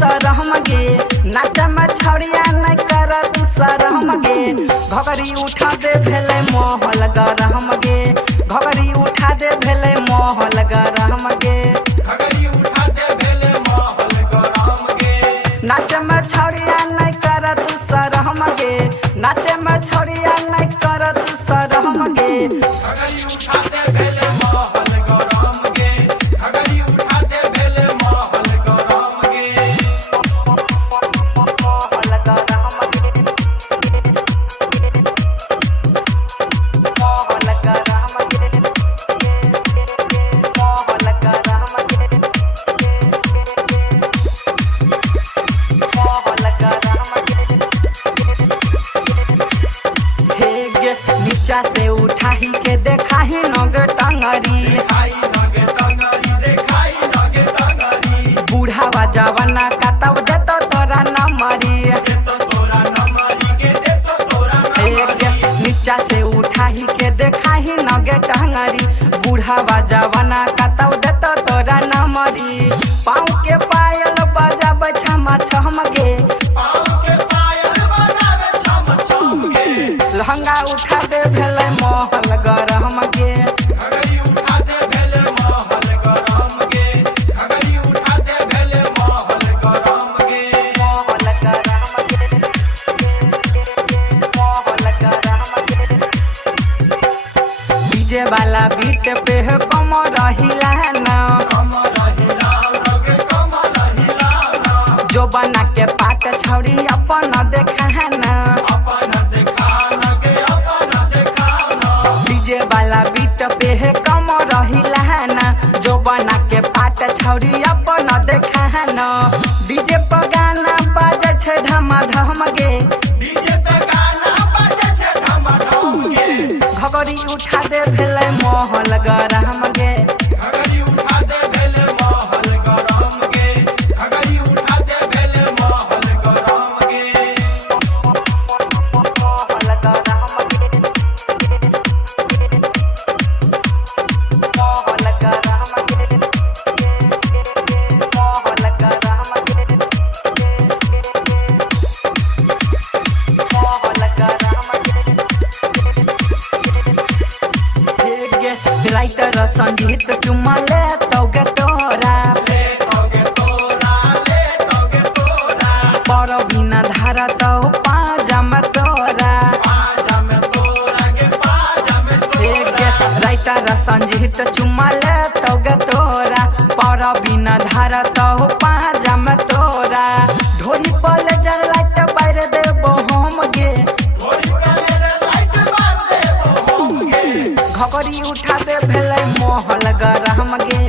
सरहम गे नाचा में छड़िया नहीं कर तू सरहम गे घगरी उठा दे भेले मोहल गरहम गे घगरी उठा दे भेले मोहल गरहम गे घगरी उठा दे भेले मोहल गरम गे नाचे में छड़िया नहीं कर तू सरहम गे नाचे में छड़िया नहीं कर तू सरहम गे घगरी उठा दे भेले मोहल गरम गे घगरी उठा दे भेले मोहल गरम गे मोहल गरहम गे मोहल गरहम गे मोहल गरहम गे मोहल गरहम हे गे नीचा से उठा ही के देखा ही नग टंगरी देखाई नगे टंगरी देखाई नगे टंगरी बूढ़ावा जवाना का तब देतो तोरा नमरी देतो तोरा नमरी गे देतो तोरा नमरी नीचा से उठा ही के देखा ही नगे टंगरी बूढ़ावा जवाना का तब देतो तोरा नमरी पाँव के पायल बजा छमा छम गे पाँव के पायल बजावे छम छम गे लहंगा उठा दे भेले मोहल गरहम गे घगरी उठा दे भेले मोहल गरम गे घगरी उठा दे भेले मोहल गरम गे मोहल गरहम गे मोहल गरहम गे डीजे वाला बीट पे कम रहिला ना कमर हिलाओ नगे कमर हिलाओ ना जो बना के पाट छौड़ी अपन देखा ना अपन देखा नगे अपन देखा ना डीजे वाला बीट पे कम रहिला ना जो बना के पाट छौड़ी अपन देखा ना डीजे पर गाना बाजे छै धमा धम गे डीजे पे गाना बजे छे ढम ढम गे घगरी उठा दे भेले मोहल गरहम गे घगरी उठा दे भेले मोहल गरम गे घगरी उठा दे भेले मोहल गरम गे मोहल गरहम गे मोहल गरहम गे मोहल गरहम गे मोहल गरहम गे राइटर संगीत चुमा ले तोगे तोरा ले तोगे तोरा ले तोगे तोरा पर बिना धारा तो पाजा में तोरा पाजा में तोरा गे पाजा में तोरा राइटर संगीत चुमा ले तोगे तोरा पर बिना धारा तो पाजा में तोरा ढोरी पल जर लाइट बार देबो हम गे थोड़ी पहले रे लाइट मार दे हम गे घगरी उठा दे भेलै मोहल गरहम गे